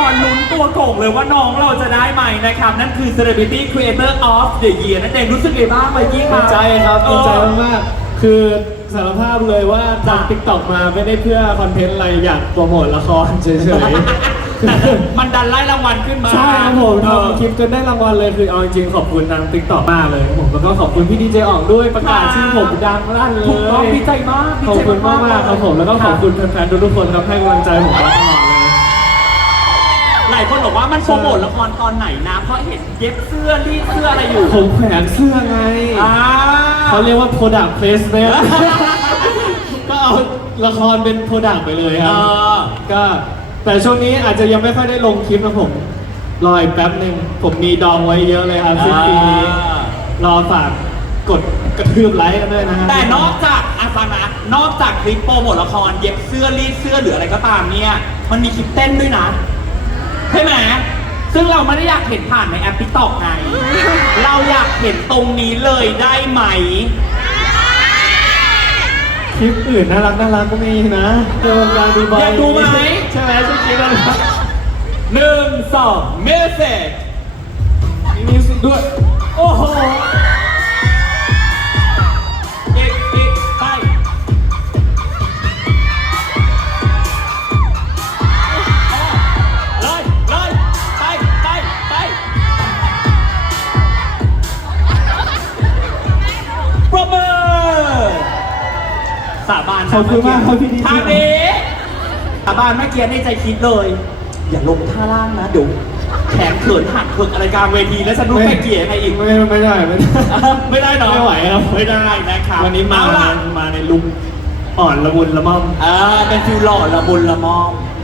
ตอนลุ้นตัวโก่งเลยว่าน้องเราจะได้ไหมนะครับ นั่นคือ Celebrity Creator of the Year นั่นเองรู้สึกไงบ้างไมกี้คดีรับใจครับเอดีอใจมากๆคือสารภาพเลยว่าจ้ะทำติ๊กต็อกมาไม่ได้เพื่อคอนเทนต์อะไรอยากโปรโมทละครเฉยแต่มันดันไล่รางวัลขึ้นมาๆใช่ครับผมเออ ทำคลิปจนได้รางวัลเลยคือเอาจริงๆขอบคุณทางติ๊กต็อกมากเลยครับผมแล้วก็ขอบคุณพี่ดีเจอ่องด้วยประกาศค่ะชื่อผมดังลั่นเลยถูกต้องดีใจมากดีขอบใจคุณมากมากๆครับผมแล้วก็ขอบคุณแฟนๆทุกๆคนครับให้กำลังใจผมมาตลอดเลยหลายคนบอกว่ามันโปรโมทละครตอนไหนนะเพราะเห็นเย็บเสื้อรีดเสื้ออะไรอยู่ผมแขวนเสื้อไงอ่า เขาเรียกว่า product placement ก็เอาละครเป็น product ไปเลยคเอรับอ ก็แต่ช่วงนี้อาจจะยังไม่ค่อยได้ลงคลิปนะผมรออีกแป๊บหนึ่งผมมีดองไว้เยอะเลยครับสิ้นปีนี้อ่า รอฝากกดกระทืบไลค์กันด้วยนะฮะ แต่นอกจากอาฟังนะนอกจากคลิปโปรโมทละครเย็บเสื้อรีดเสื้อหรืออะไรก็ตามเนี่ย มันมีคลิปเต้นด้วยนะ ใช่ไหมซึ่งเราไม่ได้อยากเห็นผ่านในแอปทิกตอกไง เราอยากเห็นตรงนี้เลยได้ไหม คลิปอื่นน่ารักน่ารักก็มีนะเจอการดูบอลอยากดูไหม ใช่ไหมใช่คลิปนั้นครับหนึ่งสองเมสเซจมีมิวสิกด้วย สาบานนะขอบคุณมากครับพี่ดีท่านี้สาบานเมื่อกี้ในใจคิดเลย อย่าลงท่าล่างนะเดี๋ยวแขนเขินหักเขิกอะไรกลางเวทีแล้วฉันรู้ไปเกลี่ยใครอีก ไม่ไม่ได้ไม่ได้ ไม่ได้เนาะไม่ไหวครับ ไม่ได้นะครับวันนี้มาเอล่ะมาในลุคอ่อนละมุนละม่อม อ่าเป็นฟิลหล่อละมุนละม่อม